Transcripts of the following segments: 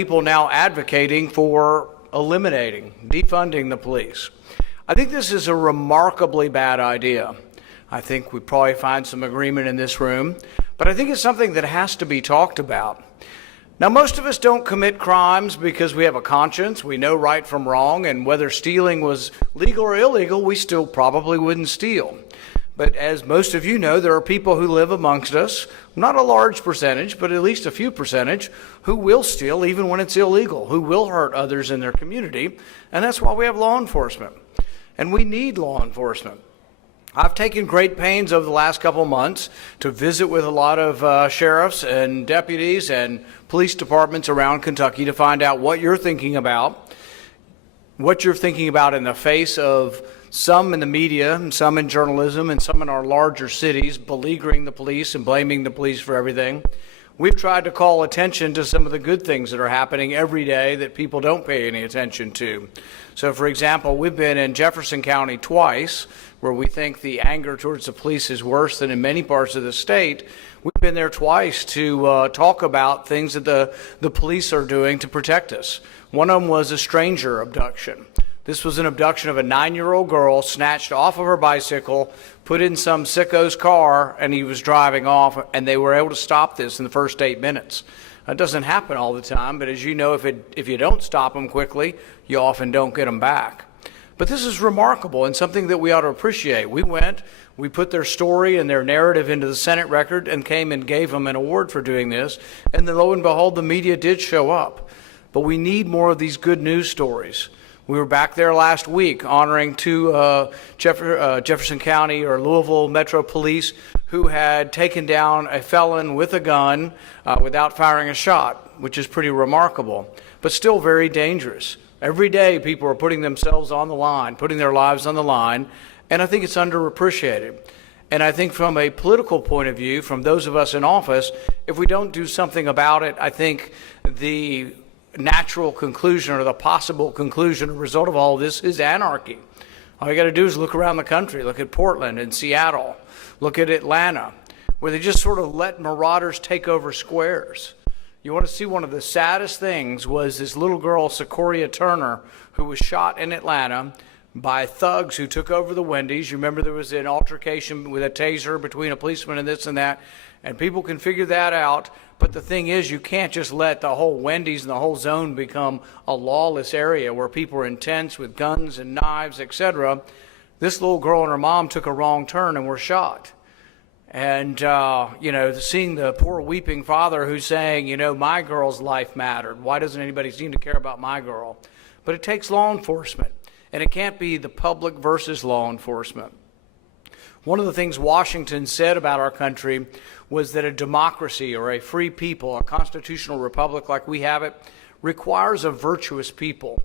people now advocating for eliminating, defunding the police. I think this is a remarkably bad idea. I think we probably find some agreement in this room, but I think it's something that has to be talked about. Now, most of us don't commit crimes because we have a conscience, we know right from wrong, and whether stealing was legal or illegal, we still probably wouldn't steal. But as most of you know, there are people who live amongst us, not a large percentage, but at least a few percentage, who will steal even when it's illegal, who will hurt others in their community, and that's why we have law enforcement. And we need law enforcement. I've taken great pains over the last couple months to visit with a lot of sheriffs and deputies and police departments around Kentucky to find out what you're thinking about in the face of some in the media and some in journalism and some in our larger cities beleaguering the police and blaming the police for everything. We've tried to call attention to some of the good things that are happening every day that people don't pay any attention to. So, for example, we've been in Jefferson County twice, where we think the anger towards the police is worse than in many parts of the state. We've been there twice to talk about things that the police are doing to protect us. One of them was a stranger abduction. This was an abduction of a 9-year-old girl snatched off of her bicycle, put in some sicko's car, and he was driving off, and they were able to stop this in the first 8 minutes. That doesn't happen all the time, but as you know, if you don't stop them quickly, you often don't get them back. But this is remarkable and something that we ought to appreciate. We put their story and their narrative into the Senate record and came and gave them an award for doing this, and then lo and behold, the media did show up. But we need more of these good news stories. We were back there last week honoring two Jefferson County or Louisville Metro Police who had taken down a felon with a gun without firing a shot, which is pretty remarkable, but still very dangerous. Every day people are putting themselves on the line, putting their lives on the line, and I think it's underappreciated. And I think from a political point of view, from those of us in office, if we don't do something about it, I think the natural conclusion or the possible conclusion, a result of all of this, is anarchy. All you got to do is look around the country. Look at Portland and Seattle. Look at Atlanta, where they just sort of let marauders take over squares. You want to see one of the saddest things was this little girl, Secoria Turner, who was shot in Atlanta by thugs who took over the Wendy's. You remember there was an altercation with a taser between a policeman and this and that, and people can figure that out. But the thing is, you can't just let the whole Wendy's and the whole zone become a lawless area where people are intense with guns and knives, etc. This little girl and her mom took a wrong turn and were shot. And, seeing the poor weeping father who's saying, my girl's life mattered. Why doesn't anybody seem to care about my girl? But it takes law enforcement, and it can't be the public versus law enforcement. One of the things Washington said about our country was that a democracy or a free people, a constitutional republic like we have it, requires a virtuous people.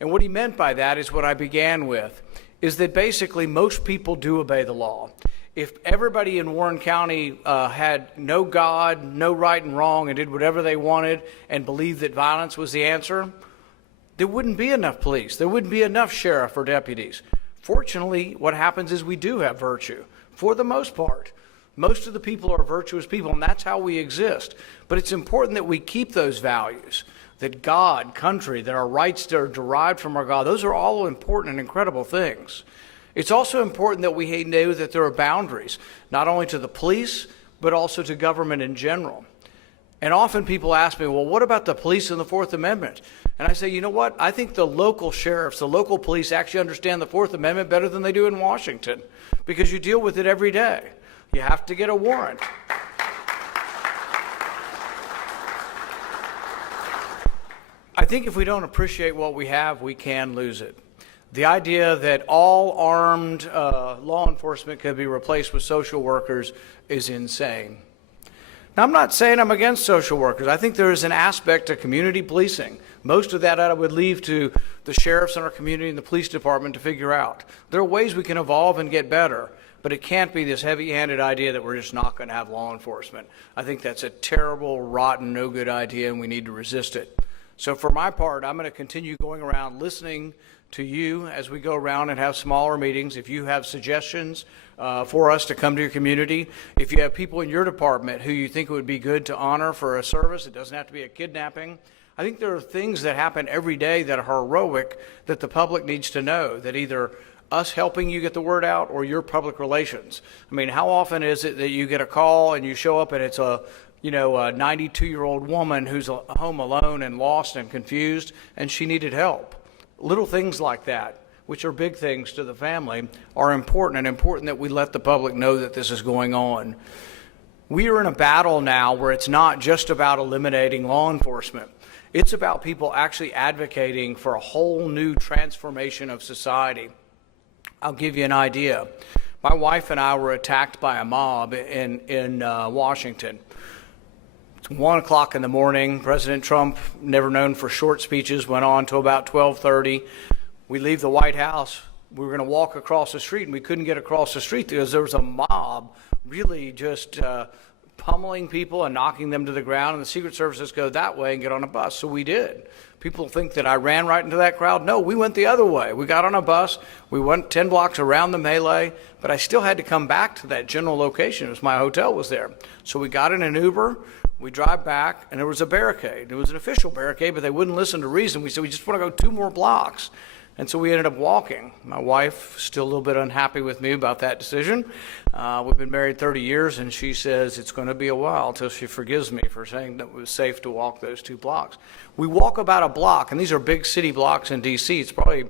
And what he meant by that is what I began with, is that basically most people do obey the law. If everybody in Warren County had no God, no right and wrong, and did whatever they wanted and believed that violence was the answer, there wouldn't be enough police. There wouldn't be enough sheriff or deputies. Fortunately, what happens is we do have virtue, for the most part. Most of the people are virtuous people, and that's how we exist. But it's important that we keep those values, that God, country, that our rights are derived from our God. Those are all important and incredible things. It's also important that we know that there are boundaries, not only to the police, but also to government in general. And often people ask me, well, what about the police and the Fourth Amendment? And I say, you know what? I think the local sheriffs, the local police actually understand the Fourth Amendment better than they do in Washington, because you deal with it every day. You have to get a warrant. I think if we don't appreciate what we have, we can lose it. The idea that all armed law enforcement can be replaced with social workers is insane. Now, I'm not saying I'm against social workers. I think there is an aspect to community policing. Most of that I would leave to the sheriffs in our community and the police department to figure out. There are ways we can evolve and get better, but it can't be this heavy-handed idea that we're just not going to have law enforcement. I think that's a terrible, rotten, no good idea, and we need to resist it. So for my part, I'm going to continue going around listening to you as we go around and have smaller meetings. If you have suggestions for us to come to your community, if you have people in your department who you think it would be good to honor for a service, it doesn't have to be a kidnapping. I think there are things that happen every day that are heroic that the public needs to know, that either us helping you get the word out or your public relations. I mean, how often is it that you get a call and you show up and it's a 92-year-old woman who's home alone and lost and confused, and she needed help? Little things like that, which are big things to the family, are important, and important that we let the public know that this is going on. We are in a battle now where it's not just about eliminating law enforcement. It's about people actually advocating for a whole new transformation of society. I'll give you an idea. My wife and I were attacked by a mob in Washington. It's 1 o'clock in the morning. President Trump, never known for short speeches, went on till about 12:30. We leave the White House. We were going to walk across the street, and we couldn't get across the street because there was a mob really just pummeling people and knocking them to the ground, and the Secret Service says, go that way and get on a bus. So we did. People think that I ran right into that crowd. No, we went the other way. We got on a bus. We went 10 blocks around the melee, but I still had to come back to that general location. It was my hotel was there. So we got in an Uber. We drive back, and there was a barricade. It was an official barricade, but they wouldn't listen to reason. We said, we just want to go 2 more blocks. And so we ended up walking. My wife still a little bit unhappy with me about that decision. We've been married 30 years, and she says it's going to be a while till she forgives me for saying that it was safe to walk those 2 blocks. We walk about a block, and these are big city blocks in D.C. It's probably,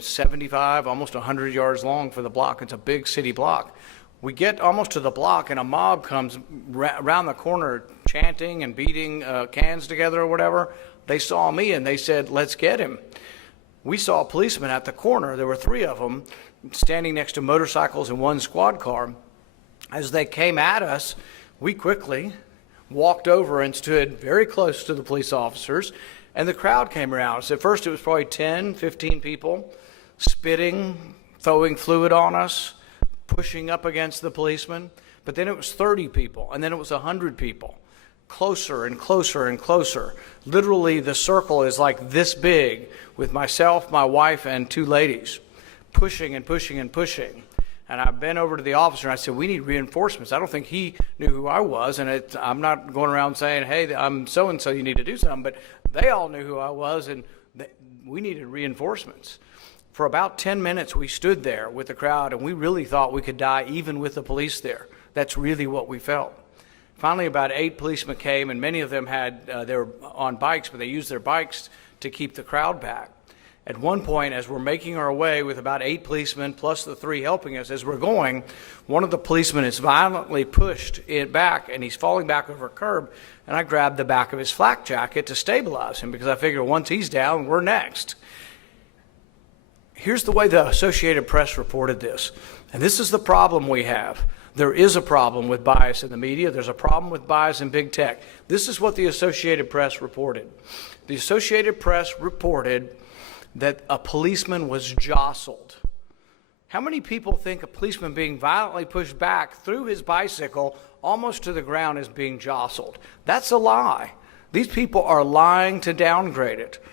75, almost 100 yards long for the block. It's a big city block. We get almost to the block, and a mob comes around the corner chanting and beating cans together or whatever. They saw me, and they said, let's get him. We saw a policeman at the corner. There were 3 of them standing next to motorcycles and 1 squad car. As they came at us, we quickly walked over and stood very close to the police officers, and the crowd came around us. At first, it was probably 10, 15 people spitting, throwing fluid on us, pushing up against the policeman. But then it was 30 people, and then it was 100 people. Closer and closer and closer. Literally, the circle is like this big with myself, my wife, and 2 ladies pushing and pushing and pushing. And I bent over to the officer and I said, we need reinforcements. I don't think he knew who I was, and I'm not going around saying, hey, I'm so-and-so, you need to do something. But they all knew who I was, and we needed reinforcements. For about 10 minutes, we stood there with the crowd, and we really thought we could die even with the police there. That's really what we felt. Finally, about 8 policemen came, and many of them they were on bikes, but they used their bikes to keep the crowd back. At one point, as we're making our way with about 8 policemen plus the 3 helping us, as we're going, one of the policemen is violently pushed back, and he's falling back over a curb, and I grabbed the back of his flak jacket to stabilize him because I figured once he's down, we're next. Here's the way the Associated Press reported this, and this is the problem we have. There is a problem with bias in the media. There's a problem with bias in big tech. This is what the Associated Press reported. The Associated Press reported that a policeman was jostled. How many people think a policeman being violently pushed back through his bicycle almost to the ground is being jostled? That's a lie. These people are lying to downgrade it.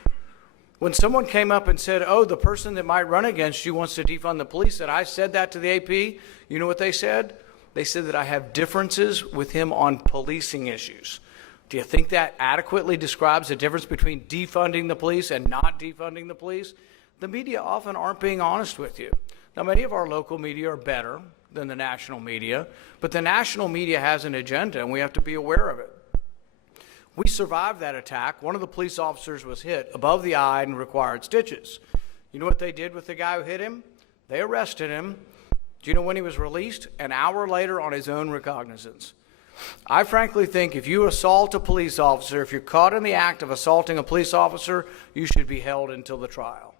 When someone came up and said, oh, the person that might run against you wants to defund the police, and I said that to the AP, you know what they said? They said that I have differences with him on policing issues. Do you think that adequately describes the difference between defunding the police and not defunding the police? The media often aren't being honest with you. Now, many of our local media are better than the national media, but the national media has an agenda, and we have to be aware of it. We survived that attack. One of the police officers was hit above the eye and required stitches. You know what they did with the guy who hit him? They arrested him. Do you know when he was released? An hour later on his own recognizance. I frankly think if you assault a police officer, if you're caught in the act of assaulting a police officer, you should be held until the trial.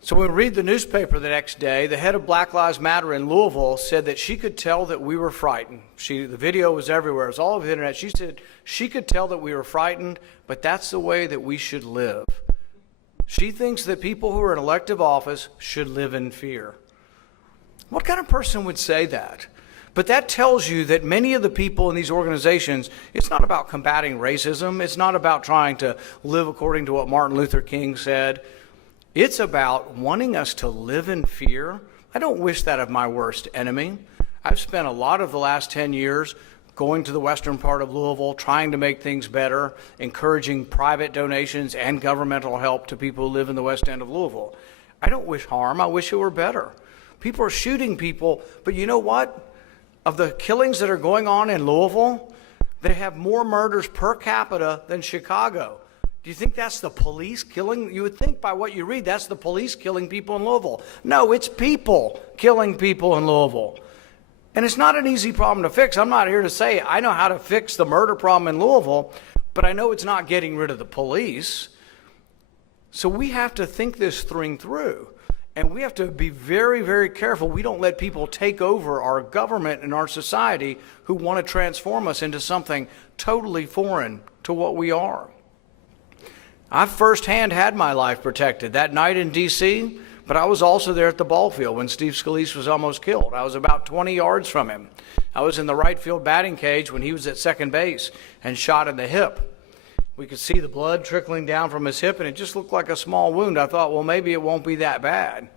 So when we read the newspaper the next day, the head of Black Lives Matter in Louisville said that she could tell that we were frightened. The video was everywhere. It was all over the internet. She said she could tell that we were frightened, but that's the way that we should live. She thinks that people who are in elective office should live in fear. What kind of person would say that? But that tells you that many of the people in these organizations, it's not about combating racism. It's not about trying to live according to what Martin Luther King said. It's about wanting us to live in fear I don't wish that of my worst enemy. I've spent a lot of the last 10 years going to the western part of Louisville, trying to make things better, encouraging private donations and governmental help to people who live in the west end of Louisville. I don't wish harm. I wish it were better. People are shooting people, but you know what? Of the killings that are going on in Louisville, they have more murders per capita than Chicago. Do you think that's the police killing? You would think by what you read, that's the police killing people in Louisville. No, it's people killing people in Louisville. And it's not an easy problem to fix. I'm not here to say I know how to fix the murder problem in Louisville, but I know it's not getting rid of the police. So we have to think this thing through. And we have to be very, very careful we don't let people take over our government and our society who want to transform us into something totally foreign to what we are. I firsthand had my life protected that night in D.C., but I was also there at the ball field when Steve Scalise was almost killed. I was about 20 yards from him. I was in the right field batting cage when he was at second base and shot in the hip. We could see the blood trickling down from his hip, and it just looked like a small wound. I thought, well, maybe it won't be that bad.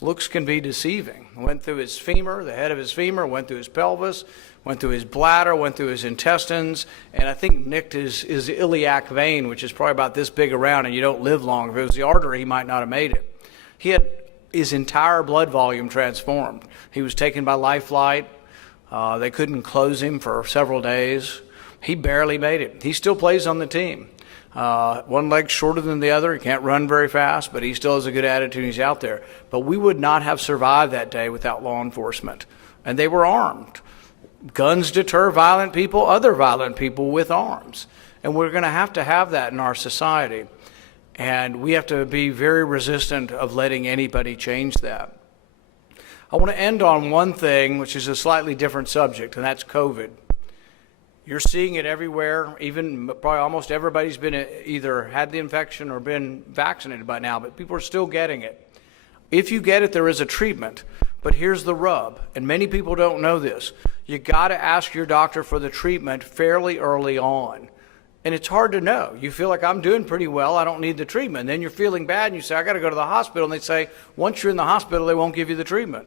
Looks can be deceiving. Went through his femur, the head of his femur, went through his pelvis, went through his bladder, went through his intestines, and I think nicked his iliac vein, which is probably about this big around, and you don't live long. If it was the artery, he might not have made it. He had his entire blood volume transformed. He was taken by life flight. They couldn't close him for several days. He barely made it. He still plays on the team. One leg shorter than the other. He can't run very fast, but he still has a good attitude. He's out there. But we would not have survived that day without law enforcement. And they were armed. Guns deter violent people, other violent people with arms. And we're going to have that in our society. And we have to be very resistant of letting anybody change that. I want to end on one thing, which is a slightly different subject, and that's COVID. You're seeing it everywhere. Even probably almost everybody's been either had the infection or been vaccinated by now, but people are still getting it. If you get it, there is a treatment. But here's the rub, and many people don't know this. You got to ask your doctor for the treatment fairly early on. And it's hard to know. You feel like I'm doing pretty well, I don't need the treatment. Then you're feeling bad and you say, I got to go to the hospital. And they say, once you're in the hospital, they won't give you the treatment.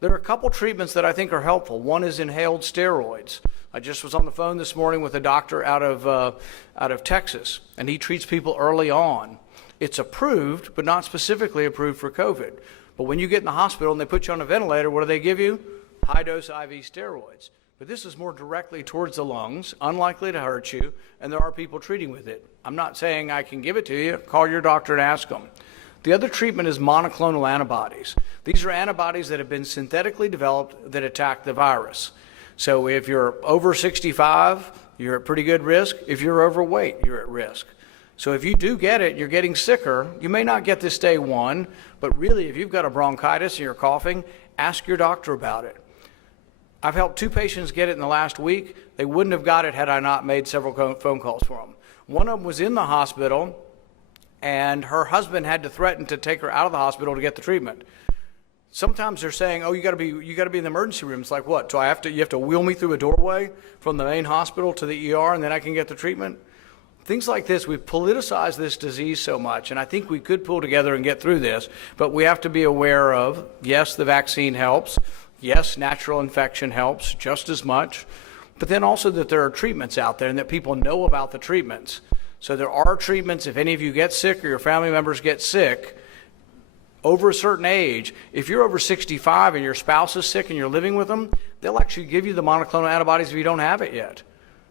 There are a couple treatments that I think are helpful. One is inhaled steroids. I just was on the phone this morning with a doctor out of Texas, and he treats people early on. It's approved, but not specifically approved for COVID. But when you get in the hospital and they put you on a ventilator, what do they give you? High-dose IV steroids. But this is more directly towards the lungs, unlikely to hurt you, and there are people treating with it. I'm not saying I can give it to you. Call your doctor and ask them. The other treatment is monoclonal antibodies. These are antibodies that have been synthetically developed that attack the virus. So if you're over 65, you're at pretty good risk. If you're overweight, you're at risk. So if you do get it, you're getting sicker. You may not get this day one, but really if you've got a bronchitis and you're coughing, ask your doctor about it. I've helped 2 patients get it in the last week. They wouldn't have got it had I not made several phone calls for them. One of them was in the hospital, and her husband had to threaten to take her out of the hospital to get the treatment. Sometimes they're saying, "Oh, you got to be in the emergency room." It's like, what? So you have to wheel me through a doorway from the main hospital to the ER, and then I can get the treatment? Things like this, we've politicized this disease so much, and I think we could pull together and get through this, but we have to be aware of, yes, the vaccine helps. Yes, natural infection helps just as much, but then also that there are treatments out there and that people know about the treatments. So there are treatments. If any of you get sick or your family members get sick over a certain age, if you're over 65 and your spouse is sick and you're living with them, they'll actually give you the monoclonal antibodies if you don't have it yet.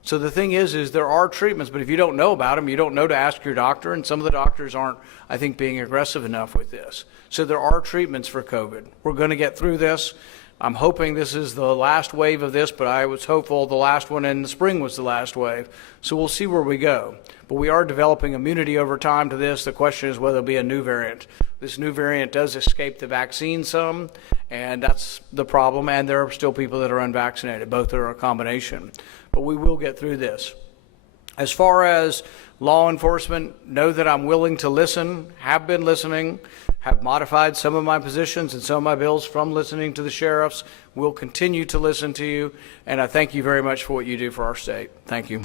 So the thing is there are treatments, but if you don't know about them, you don't know to ask your doctor, and some of the doctors aren't, I think, being aggressive enough with this. So there are treatments for COVID. We're going to get through this. I'm hoping this is the last wave of this, but I was hopeful the last one in the spring was the last wave. So we'll see where we go. But we are developing immunity over time to this. The question is whether it'll be a new variant. This new variant does escape the vaccine some, and that's the problem. And there are still people that are unvaccinated. Both are a combination. But we will get through this. As far as law enforcement, know that I'm willing to listen, have been listening, have modified some of my positions and some of my bills from listening to the sheriffs. We'll continue to listen to you, and I thank you very much for what you do for our state. Thank you.